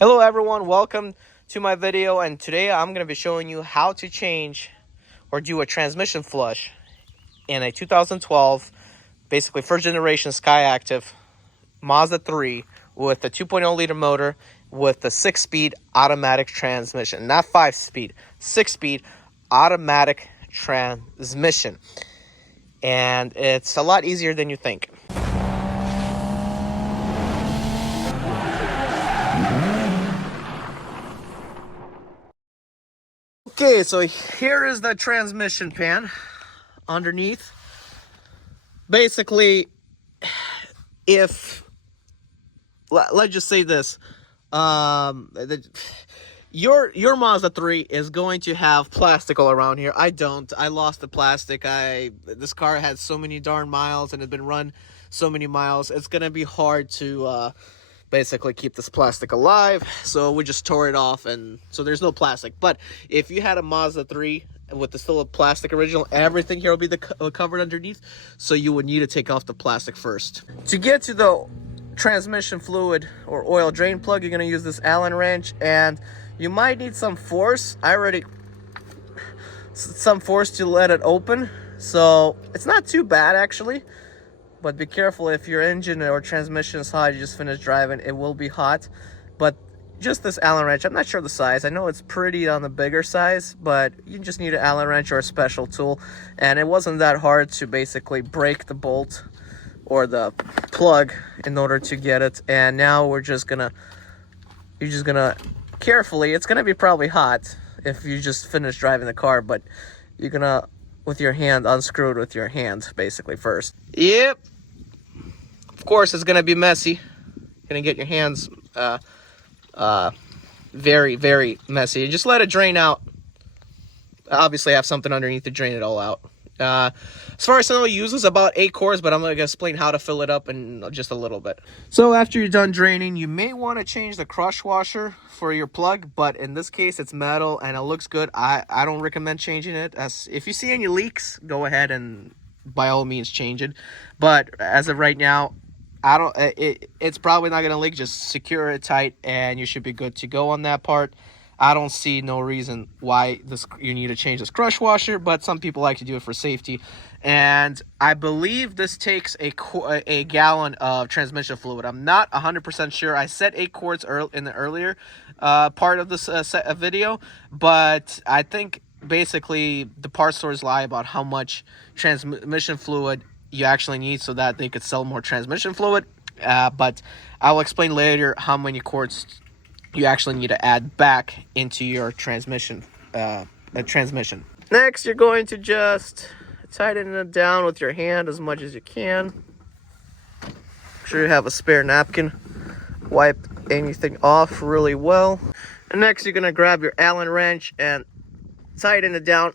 Hello everyone, welcome to my video, and today I'm going to be showing you how to change or do a transmission flush in a 2012 basically first generation Skyactiv Mazda 3 with a 2.0 liter motor with a 6-speed automatic transmission, not 5-speed, 6-speed automatic transmission, and it's a lot easier than you think. Okay, so here is the transmission pan underneath. Basically, if let's just say this, your Mazda 3 is going to have plastic all around here. I don't. I lost the plastic. This car had so many darn miles and had been run so many miles. It's gonna be hard to basically keep this plastic alive, so we just tore it off, and so there's no plastic. But if you had a Mazda 3 with the still a plastic original, everything here will be covered underneath, so you would need to take off the plastic first. To get to the transmission fluid or oil drain plug, you're going to use this Allen wrench, and you might need some force. Some force to let it open, so it's not too bad actually. But be careful, if your engine or transmission is hot, you just finished driving, it will be hot. But just this Allen wrench, I'm not sure the size. I know it's pretty on the bigger size, but you just need an Allen wrench or a special tool. And it wasn't that hard to basically break the bolt or the plug in order to get it. And now you're just gonna carefully, it's gonna be probably hot if you just finished driving the car, but you're gonna, with your hand, unscrew it with your hand basically first. Yep. Of course, it's gonna be messy. You're gonna get your hands very, very messy. Just let it drain out. Obviously, have something underneath to drain it all out. As far as I know, it uses about 8 quarts, but I'm gonna explain how to fill it up in just a little bit. So after you're done draining, you may want to change the crush washer for your plug, but in this case, it's metal and it looks good. I don't recommend changing it. As if you see any leaks, go ahead and by all means change it. But as of right now, it's probably not gonna leak. Just secure it tight, and you should be good to go on that part. I don't see no reason why you need to change this crush washer, but some people like to do it for safety. And I believe this takes a gallon of transmission fluid. I'm not 100% sure. I said 8 quarts in the earlier part of this video, but I think basically the parts stores lie about how much transmission fluid you actually need so that they could sell more transmission fluid. But I'll explain later how many quarts you actually need to add back into your transmission. Next, you're going to just tighten it down with your hand as much as you can. Make sure you have a spare napkin. Wipe anything off really well. And next, you're going to grab your Allen wrench and tighten it down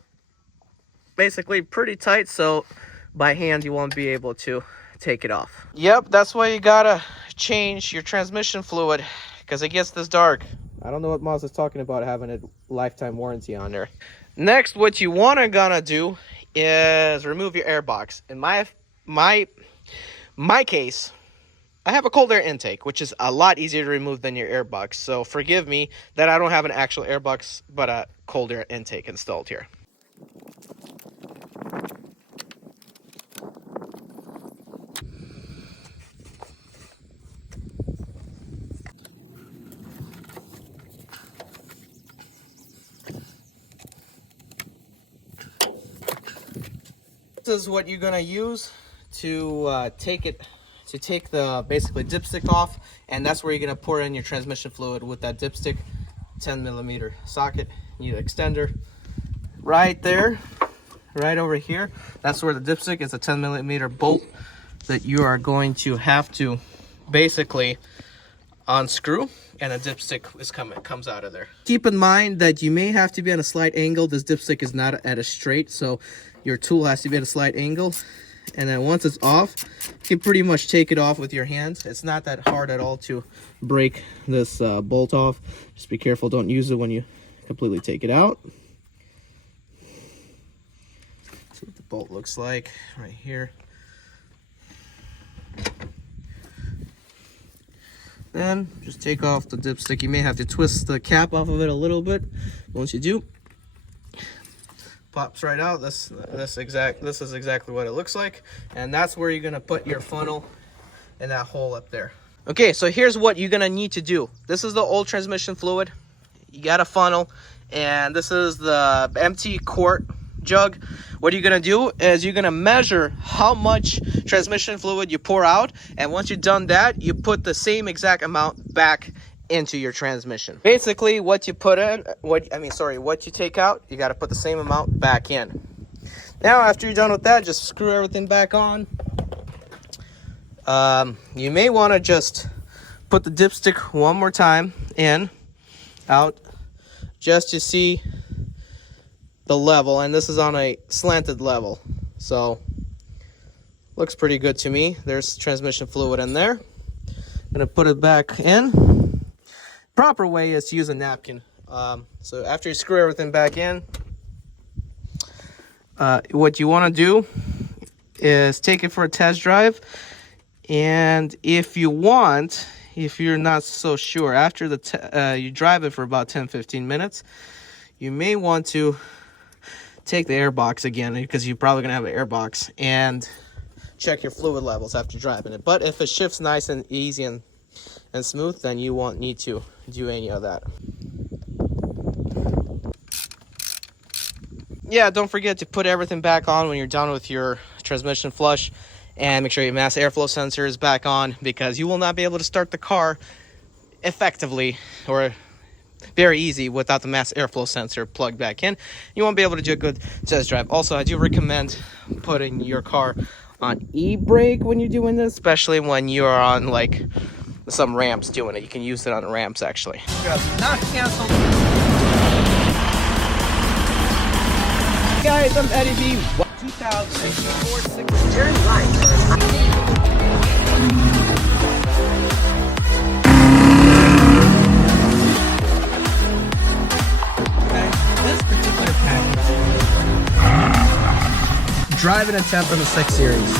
basically pretty tight, so by hand you won't be able to take it off. Yep, that's why you gotta change your transmission fluid, because it gets this dark. I don't know what Mazda's talking about having a lifetime warranty on there. Next, what you gonna do is remove your air box. In my case, I have a cold air intake, which is a lot easier to remove than your air box. So forgive me that I don't have an actual air box, but a cold air intake installed here. This is what you're gonna use to take the basically dipstick off, and that's where you're gonna pour in your transmission fluid with that dipstick. 10mm socket. You need an extender right there, right over here. That's where the dipstick is. A 10mm bolt that you are going to have to basically unscrew, and a dipstick comes out of there. Keep in mind that you may have to be at a slight angle. This dipstick is not at a straight, so your tool has to be at a slight angle. And then once it's off, you can pretty much take it off with your hands. It's not that hard at all to break this bolt off. Just be careful, don't use it when you completely take it out. See what the bolt looks like right here. Then just take off the dipstick. You may have to twist the cap off of it a little bit. Once you do, pops right out. This is exactly what it looks like, and that's where you're gonna put your funnel in that hole up there. Okay, so here's what you're gonna need to do. This is the old transmission fluid. You got a funnel, and this is the empty quart jug. What you're gonna do is you're gonna measure how much transmission fluid you pour out, and once you've done that, you put the same exact amount back into your transmission. Basically, what you put in, what you take out, you got to put the same amount back in. Now, after you're done with that, just screw everything back on. You may want to just put the dipstick one more time in, out, just to see the level, and this is on a slanted level, so looks pretty good to me. There's transmission fluid in there. I'm gonna put it back in. Proper way is to use a napkin. So after you screw everything back in, what you want to do is take it for a test drive, and if you're not so sure, after you drive it for about 10-15 minutes, you may want to take the air box again, because you're probably gonna have an air box, and check your fluid levels after driving it. But if it shifts nice and easy and smooth, then you won't need to do any of that. Yeah, don't forget to put everything back on when you're done with your transmission flush, and make sure your mass airflow sensor is back on, because you will not be able to start the car effectively or very easy without the mass airflow sensor plugged back in. You won't be able to do a good test drive. Also, I do recommend putting your car on e-brake when you're doing this, especially when you're on like some ramps doing it. You can use it on ramps actually. Not canceled. Guys, I'm Eddie B. 2004 turn right. This particular package. Driving attempt on the 6 Series.